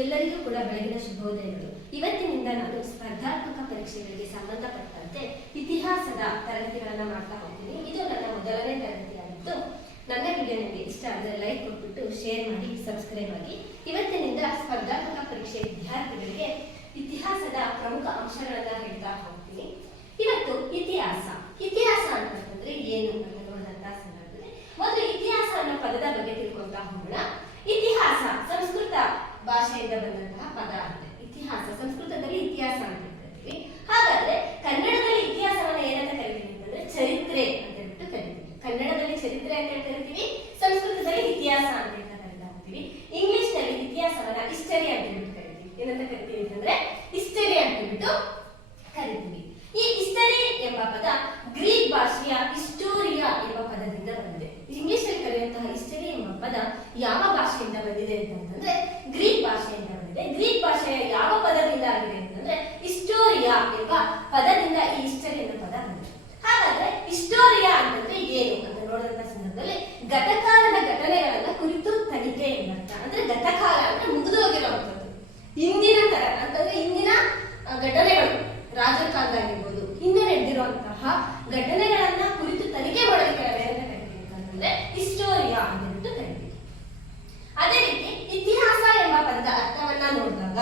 ಎಲ್ಲರಿಗೂ ಕೂಡ ಬೆಳಗಿನ ಶುಭೋದಯಗಳು. ಇವತ್ತಿನಿಂದ ನಾನು ಸ್ಪರ್ಧಾತ್ಮಕ ಪರೀಕ್ಷೆಗಳಿಗೆ ಸಂಬಂಧಪಟ್ಟಂತೆ ಇತಿಹಾಸದ ತರಗತಿಗಳನ್ನು ಮಾಡ್ತಾ ಹೋಗ್ತೀನಿ. ಇದು ನನ್ನ ಮೊದಲನೇ ತರಗತಿಯಾಗಿದ್ದು, ನನ್ನ ವಿಡಿಯೋ ನಿಮಗೆ ಇಷ್ಟ ಆದರೆ ಲೈಕ್ ಕೊಟ್ಬಿಟ್ಟು ಶೇರ್ ಮಾಡಿ, ಸಬ್ಸ್ಕ್ರೈಬ್ ಆಗಿ. ಇವತ್ತಿನಿಂದ ಸ್ಪರ್ಧಾತ್ಮಕ ಪರೀಕ್ಷೆ ವಿದ್ಯಾರ್ಥಿಗಳಿಗೆ ಇತಿಹಾಸದ ಪ್ರಮುಖ ಅಂಶಗಳನ್ನ ಹೇಳ್ತಾ ಹೋಗ್ತೀನಿ. ಇವತ್ತು ಇತಿಹಾಸ ಅಂತಂದ್ರೆ ಏನು ಅಂತ ನೋಡಿದಂತ ಸಂದರ್ಭದಲ್ಲಿ ಮೊದಲು ಇತಿಹಾಸ ಅನ್ನೋ ಪದದ ಬಗ್ಗೆ ತಿಳ್ಕೊಂತಾ ಹೋಗೋಣ. ಇತಿಹಾಸ ಸಂಸ್ಕೃತ ಭಾಷೆಯಿಂದ ಬಂದಂತಹ ಪದ ಆಗಿದೆ. ಇತಿಹಾಸ ಸಂಸ್ಕೃತದಲ್ಲಿ ಇತಿಹಾಸ ಅಂತ ಕರಿತೀವಿ. ಹಾಗಾದ್ರೆ ಕನ್ನಡದಲ್ಲಿ ಇತಿಹಾಸವನ್ನ ಏನಂತ ಕರಿತೀವಿ ಅಂತಂದ್ರೆ ಚರಿತ್ರೆ ಅಂತ ಹೇಳ್ಬಿಟ್ಟು ಕರಿತೀವಿ. ಕನ್ನಡದಲ್ಲಿ ಚರಿತ್ರೆ ಅಂತ ಕರಿತೀವಿ, ಸಂಸ್ಕೃತದಲ್ಲಿ ಇತಿಹಾಸ ಅಂತ ಕರಿತಾ ಹೋಗ್ತೀವಿ. ಇಂಗ್ಲಿಷ್ ನಲ್ಲಿ ಇತಿಹಾಸವನ್ನ ಹಿಸ್ಟರಿ ಅಂತ ಹೇಳ್ಬಿಟ್ಟು ಕರಿತೀವಿ. ಏನಂತ ಕರಿತೀವಿ ಅಂತಂದ್ರೆ ಹಿಸ್ಟರಿ ಅಂತ ಹೇಳ್ಬಿಟ್ಟು ಕರಿತೀವಿ. ಈ ಹಿಸ್ಟರಿ ಎಂಬ ಪದ ಗ್ರೀಕ್ ಭಾಷೆಯ ಹಿಸ್ಟೋರಿಯಾ ಎಂಬ ಪದದಿಂದ ಬಂದಿದೆ. ಇಂಗ್ಲಿಷ್ ಅಲ್ಲಿ ಕರೆಯುವಂತಹ ಹಿಸ್ಟರಿ ಎಂಬ ಪದ ಯಾವ ಭಾಷೆಯಿಂದ ಬಂದಿದೆ ಅಂತಂದ್ರೆ ಗ್ರೀಕ್ ಭಾಷೆಯಿಂದ ಬಂದಿದೆ. ಗ್ರೀಕ್ ಭಾಷೆಯ ಯಾವ ಪದದಿಂದ ಆಗಿದೆ ಅಂತಂದ್ರೆ ಹಿಸ್ಟೋರಿಯಾ ಎಂಬ ಪದದಿಂದ ಈ ಹಿಸ್ಟರಿ ಎಂಬ ಪದ ಬಂದಿದೆ. ಹಾಗಾದ್ರೆ ಹಿಸ್ಟೋರಿಯಾ ಅಂತಂದ್ರೆ ಏನು ಅಂತ ನೋಡಿದಂತ ಸಂದರ್ಭದಲ್ಲಿ ಗತಕಾಲದ ಘಟನೆಗಳನ್ನ ಕುರಿತು ತನಿಖೆ ಎಂಬರ್ಥ. ಅಂದ್ರೆ ಗತಕಾಲ ಅಂದ್ರೆ ಮುಗಿದು ಹೋಗಿರುವಂತದ್ದು, ಇಂದಿನ ತರ ಅಂತಂದ್ರೆ ಇಂದಿನ ಘಟನೆಗಳು, ರಾಜರ ಕಾಲದಾಗಿರ್ಬೋದು, ಹಿಂದೆ ನಡೆದಿರುವಂತಹ ಘಟನೆಗಳನ್ನ ಕುರಿತು ತನಿಖೆ ಮಾಡೋದಕ್ಕೆ ನಾವೇನಂತ ಕರಿತೀವಿ ಅಂತಂದ್ರೆ ಹಿಸ್ಟೋರಿಯಾ ಅಂತ ಹೇಳ್ಬಿಟ್ಟು ಕರಿತೀವಿ. ಅದೇ ರೀತಿ ಇತಿಹಾಸ ಎಂಬ ಪದದ ಅರ್ಥವನ್ನ ನೋಡಿದಾಗ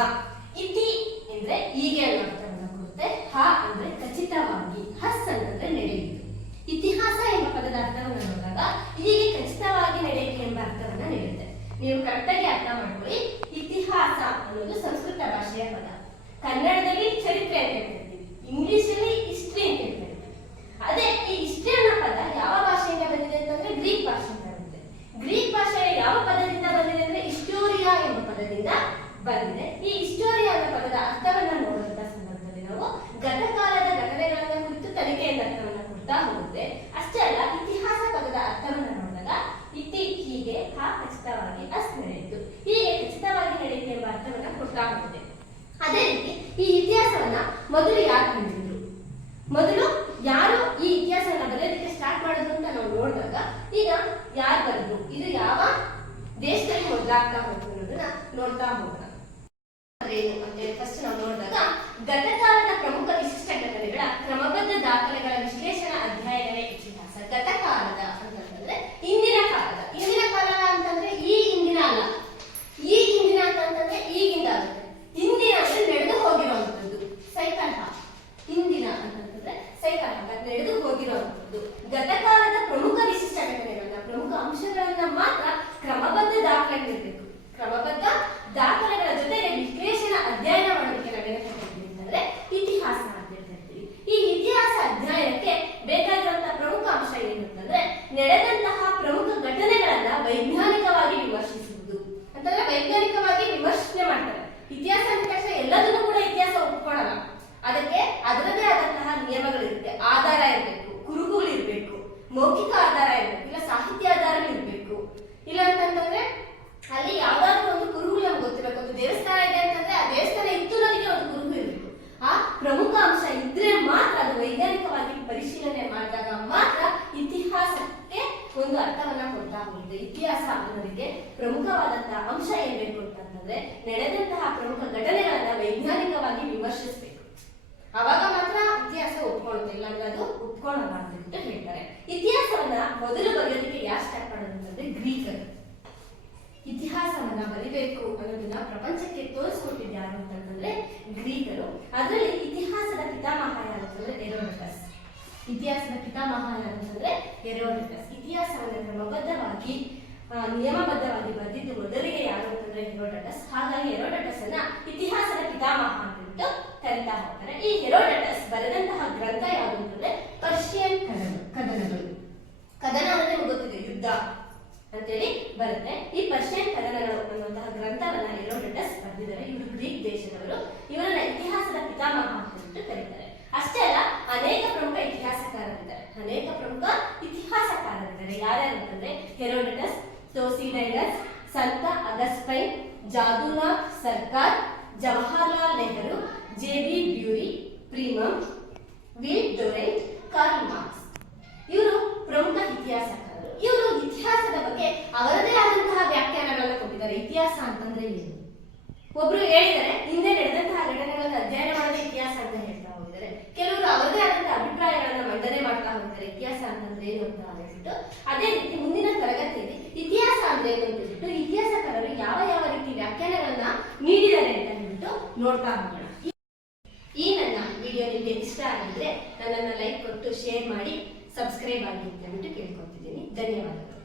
ಇತಿ ಅಂದ್ರೆ ಹೀಗೆ ಅನ್ನೋ ಅರ್ಥವನ್ನ ಕೊಡುತ್ತೆ. ಹ ಅಂದ್ರೆ ಖಚಿತವಾಗಿ, ಹಸ್ ಅಂತಂದ್ರೆ ನಡೆಯುವುದು. ಇತಿಹಾಸ ಎಂಬ ಪದದ ಅರ್ಥವನ್ನ ನೋಡಿದಾಗ ಹೀಗೆ ಖಚಿತವಾಗಿ ನಡೆಯುವುದು ಎಂಬ ಅರ್ಥವನ್ನ ನೀಡುತ್ತೆ. ನೀವು ಕರೆಕ್ಟಾಗಿ ಅರ್ಥ ಮಾಡ್ಕೊಳ್ಳಿ. ಇತಿಹಾಸ ಅನ್ನೋದು ಸಂಸ್ಕೃತ ಭಾಷೆಯ ಪದ. ಕನ್ನಡದಲ್ಲಿ ಚರಿತ್ರೆ ಅಂತ ಹೇಳ್ತೀವಿ, ಇಂಗ್ಲಿಷ್ ಅಲ್ಲಿ ಹಿಸ್ಟ್ರಿ ಅಂತ ಹೇಳ್ತೀವಿ. ಅದೇ ಈ ಹಿಸ್ಟ್ರಿ ಅನ್ನೋ ಪದ ಯಾವ ಭಾಷೆಯಿಂದ ಬಂದಿದೆ ಅಂತಂದ್ರೆ ಗ್ರೀಕ್ ಭಾಷೆಯಿಂದ ಬಂದಿದೆ. ಗ್ರೀಕ್ ಭಾಷೆಯ ಯಾವ ಪದದಿಂದ ಬಂದಿದೆ ಅಂದ್ರೆ ಹಿಸ್ಟೋರಿಯಾ ಎಂಬ ಪದದಿಂದ ಬಂದಿದೆ. ಈ ಹಿಸ್ಟೋರಿಯಾ ಅನ್ನೋ ಪದದ ಅರ್ಥವನ್ನ ನೋಡುವಂತ ಸಂದರ್ಭದಲ್ಲಿ ನಾವು ಗತಕಾಲದ ಘಟನೆಗಳನ್ನ ಕುರಿತು ತನಿಖೆ ಎಂಬ ಅರ್ಥವನ್ನ ಕೊಡ್ತಾ ಹೋಗುತ್ತೆ. ಅಷ್ಟೇ ಅಲ್ಲ, ಇತಿಹಾಸ ಪದದ ಅರ್ಥವನ್ನ ನೋಡಿದಾಗ ಇತಿ ಹೀಗೆ, ಹ ಖಚಿತವಾಗಿ, ಅಸ್ ನಡೆಯಿತು, ಹೀಗೆ ಖಚಿತವಾಗಿ ನಡೆಯಿತು ಎಂಬ ಅರ್ಥವನ್ನ ಕೊಡ್ತಾ ಹೋಗುತ್ತೆ. ಅದೇ ರೀತಿ ಈ ಇತಿಹಾಸವನ್ನ ಮೊದಲು ಯಾರು ಕಂಡಿದ್ರು, ಮೊದಲು ಯಾರು ಈ ಇತಿಹಾಸವನ್ನ ಬರೆಯೋದಕ್ಕೆ ಸ್ಟಾರ್ಟ್ ಮಾಡಿದ್ರು ಅಂತ ನಾವು ನೋಡಿದಾಗ ಈಗ ಯಾರು ಬರೆದ್ರು, ಇದು ಯಾವ ದೇಶದಲ್ಲಿ ಮೊದಲಾಗ್ತಾ ಹೋಗ್ತು ಅನ್ನೋದನ್ನ ನೋಡ್ತಾ ಹೋಗೋಣ. ಏನು ಅಂತೇಳಿ ಫಸ್ಟ್ ನಾವು ನೋಡಿದಾಗ ಗತಕಾಲದ ಪ್ರಮುಖ ವಿಶಿಷ್ಟ ಘಟನೆಗಳ ಕ್ರಮಬದ್ಧ ದಾಖಲೆಗಳ ವಿಶ್ಲೇಷಣಾ ಅಧ್ಯಯನವೇ ಇತಿಹಾಸ. ಗತಕಾಲದ ಅಂತಂದ್ರೆ ಇಂದಿನ ಕಾಲದ, ಇಂದಿನ ಕಾಲ ಅಂತಂದ್ರೆ ಈ ಇಂದಿನ ಅಲ್ಲ, ಈ ಇಂದಿನ ಅಂತಂದ್ರೆ ಈಗಿಂದ ಆಗುತ್ತೆ. ಹಿಂದಿನ ಅಂದ್ರೆ ನಡೆದು ಹೋಗಿರುವಂತದ್ದು, ಸೈಕಲ್ ಹಾಕ್. ಹಿಂದಿನ ಅಂತಂದ್ರೆ ಸೈಕಲ್ ಹಾಕ್, ನಡೆದು ಹೋಗಿರುವಂತದ್ದು. ಗತಕಾಲದ ಪ್ರಮುಖ ವಿಶಿಷ್ಟ ಘಟನೆಗಳನ್ನ, ಪ್ರಮುಖ ಅಂಶಗಳನ್ನ ಮಾತ್ರ ಕ್ರಮಬದ್ಧ ದಾಖಲೆಗಳಿರ್ಬೇಕು. ಕ್ರಮಬದ್ಧ ದಾಖಲೆಗಳ ಜೊತೆಗೆ ವಿಶ್ಲೇಷಣಾ ಅಧ್ಯಯನ ಮಾಡೋದಕ್ಕೆ ನಾವೇನು ಕರಿತೀವಿ ಅಂತಂದ್ರೆ ಇತಿಹಾಸ ಅಂತ ಹೇಳ್ತೀವಿ. ಈ ಇತಿಹಾಸ ಅಧ್ಯಯನಕ್ಕೆ ಬೇಕಾಗಿರುವಂತಹ ಪ್ರಮುಖ ಅಂಶ ಏನು ಅಂತಂದ್ರೆ ನಡೆದಂತಹ ಪ್ರಮುಖ ಘಟನೆಗಳನ್ನ ವೈಜ್ಞಾನಿಕವಾಗಿ ವಿಮರ್ಶಿಸುವುದು. ಅಂತಂದ್ರೆ ವೈಜ್ಞಾನಿಕವಾಗಿ ವಿಮರ್ಶನೆ ಮಾಡ್ತಾರೆ. ಇತಿಹಾಸ ಅಂದ ತಕ್ಷಣ ಎಲ್ಲದನ್ನೂ ಕೂಡ ಇತಿಹಾಸ ಒಪ್ಕೊಳ್ಳಲ್ಲ. ಅದಕ್ಕೆ ಅದರದೇ ಆದಂತಹ ನಿಯಮಗಳಿರುತ್ತೆ. ಆಧಾರ ಇರಬೇಕು, ಕುರುಹುಗಳಿರ್ಬೇಕು, ಮೌಖಿಕ ಆಧಾರ ಇರಬೇಕು, ಇಲ್ಲ ಸಾಹಿತ್ಯ ಆಧಾರ ಇರಬೇಕು. ಇಲ್ಲ ಅಂತಂದ್ರೆ ಅಲ್ಲಿ ಯಾವ್ದಾದ್ರು ಒಂದು ಕುರುಹು ನಮ್ಗೆ ಗೊತ್ತಿರಬೇಕು. ಒಂದು ದೇವಸ್ಥಾನ ಇದೆ ಅಂತಂದ್ರೆ ಆ ದೇವಸ್ಥಾನ ಇತ್ತು ಅನ್ನೋದಕ್ಕೆ ಒಂದು ಕುರುಹು ಇರಬೇಕು. ಆ ಪ್ರಮುಖ ಅಂಶ ಇದ್ರೆ ಮಾತ್ರ, ಅದು ವೈಜ್ಞಾನಿಕವಾಗಿ ಪರಿಶೀಲನೆ ಮಾಡಿದಾಗ ಮಾತ್ರ ಇತಿಹಾಸಕ್ಕೆ ಒಂದು ಅರ್ಥವನ್ನ ಕೊಡ್ತಾ ಹೋಗುತ್ತೆ. ಇತಿಹಾಸ ಅನ್ನೋದಕ್ಕೆ ಪ್ರಮುಖವಾದಂತಹ ಅಂಶ ಏನ್ ಬೇಕು ಅಂತಂದ್ರೆ ನಡೆದಂತಹ ಪ್ರಮುಖ ಘಟನೆಗಳನ್ನ ವೈಜ್ಞಾನಿಕವಾಗಿ ವಿಮರ್ಶಿಸಬೇಕು. ಅವಾಗ ಮಾತ್ರ ಇತಿಹಾಸ ಒಪ್ಕೊಳ್ಳುತ್ತೆ, ಇಲ್ಲಾಂದ್ರೆ ಅದು ಒಪ್ಕೊಳ್ಳಲ್ಲ ಅಂತ ಹೇಳ್ತಾರೆ. ಇತಿಹಾಸವನ್ನ ಮೊದಲು ಬರೆಯೋದಕ್ಕೆ ಯಾರು ಸ್ಟಾರ್ಟ್ ಮಾಡೋದು ಅಂತಂದ್ರೆ ಗ್ರೀಕರು. ಇತಿಹಾಸವನ್ನ ಬರಿಬೇಕು ಅನ್ನೋದನ್ನ ಪ್ರಪಂಚಕ್ಕೆ ತೋರಿಸ್ಕೊಟ್ಟಿದ್ದು ಯಾರು ಅಂತಂದ್ರೆ ಗ್ರೀಕರು. ಅದರಲ್ಲಿ ಇತಿಹಾಸದ ಪಿತಾಮಹ ಯಾರು ಅಂತಂದ್ರೆ ಹೆರೋಡಟಸ್. ಇತಿಹಾಸದ ಪಿತಾಮಹ ಯಾರು ಅಂತಂದ್ರೆ ಹೆರೋಡಟಸ್. ಇತಿಹಾಸವನ್ನ ಕ್ರಮಬದ್ಧವಾಗಿ ನಿಯಮಬದ್ಧವಾಗಿ ಬರೆದಿದ್ದು ಮೊದಲಿಗೆ ಯಾರು ಅಂತಂದ್ರೆ ಹೆರೋಡಟಸ್. ಹಾಗಾಗಿ ಹೆರೋಡಟಸ್ ಅನ್ನ ಇತಿಹಾಸದ ಪಿತಾಮಹ ಅಂತ ಕರೀತಾ ಹೋಗ್ತಾರೆ. ಈ ಹೆರೋಡಟಸ್ ಬರೆದಂತಹ ಗ್ರಂಥ ಯಾವುದು ಅಂತಂದ್ರೆ ಪರ್ಷಿಯನ್ ಕದನಗಳು. ಕದನ ಅಂದ್ರೆ ಗೊತ್ತಿದೆ, ಯುದ್ಧ ಅಂತೇಳಿ ಬರುತ್ತೆ. ಈ ಪರ್ಷಿಯನ್ ಕದನಗಳು ಅನ್ನುವಂತಹ ಗ್ರಂಥವನ್ನ ಹೆರೋಡಟಸ್ ಬರೆದಿದ್ದಾರೆ. ಇವರು ಗ್ರೀಕ್ ದೇಶದವರು. ಇವರನ್ನ ಇತಿಹಾಸದ ಪಿತಾಮಹ ಅಂತ ಕರೀತಾರೆ. ಅಷ್ಟೇ ಅಲ್ಲ, ಅನೇಕ ಪ್ರಮುಖ ಇತಿಹಾಸಕಾರರಿದ್ದಾರೆ. ಯಾರ್ಯಾರು ಅಂತಂದ್ರೆ ಹೆರೋಡಟಸ್, ಥೂಸಿಡೈಡಸ್, ಸಂತ Augustine, Jadunath Sarkar, Jawaharlal Nehru, J B. Bury, ಪ್ರೀಮಮ್, ವಿಲ್ ಡೊರೆಂಟ್, ಕಾರ್ಲ್ ಮಾರ್ಕ್ಸ್. ಇವರು ಪ್ರಮುಖ ಇತಿಹಾಸಕಾರರು. ಇವರು ಇತಿಹಾಸದ ಬಗ್ಗೆ ಅವರದೇ ಆದಂತಹ ವ್ಯಾಖ್ಯಾನಗಳನ್ನು ಕೊಟ್ಟಿದ್ದಾರೆ. ಇತಿಹಾಸ ಅಂತಂದ್ರೆ ಏನು, ಒಬ್ರು ಹೇಳಿದರೆ ಹಿಂದೆ ನಡೆದಂತಹ ಘಟನೆಗಳನ್ನು ಅಧ್ಯಯನ ಮಾಡೋದೇ ಇತಿಹಾಸ ಅಂತ ಹೇಳ್ತಾ ಹೋಗಿದ್ದಾರೆ. ಕೆಲವರು ಅವರದೇ ಆದಂತಹ ಅಭಿಪ್ರಾಯಗಳನ್ನ ಮಂಡನೆ ಮಾಡ್ತಾ ಹೋಗಿದ್ದಾರೆ. ಇತಿಹಾಸ ಅಂತಂದ್ರೆ ಏನು ಅಂತ ಹೇಳ್ಬಿಟ್ಟು. ಅದೇ ರೀತಿ ಮುಂದಿನ ತರಗತಿಯಲ್ಲಿ ಇತಿಹಾಸ ಅಂದ್ರೆ ಏನು ಅಂತ ಹೇಳ್ಬಿಟ್ಟು ಇತಿಹಾಸಕಾರರು ಯಾವ ಯಾವ ರೀತಿ ವ್ಯಾಖ್ಯಾನಗಳನ್ನ ನೀಡಿದ್ದಾರೆ ಅಂತ ಹೇಳ್ಬಿಟ್ಟು ನೋಡ್ತಾ ಹೋಗೋಣ. ಈ ನನ್ನ ವಿಡಿಯೋ ನಿಮಗೆ ಇಷ್ಟ ಆಗಿದ್ರೆ ನನ್ನನ್ನು ಲೈಕ್ ಕೊಟ್ಟು ಶೇರ್ ಮಾಡಿ ಸಬ್ಸ್ಕ್ರೈಬ್ ಆಗಿ ಅಂತ ಹೇಳ್ಬಿಟ್ಟು ಕೇಳ್ಕೊತಿದ್ದೀನಿ. ಧನ್ಯವಾದಗಳು.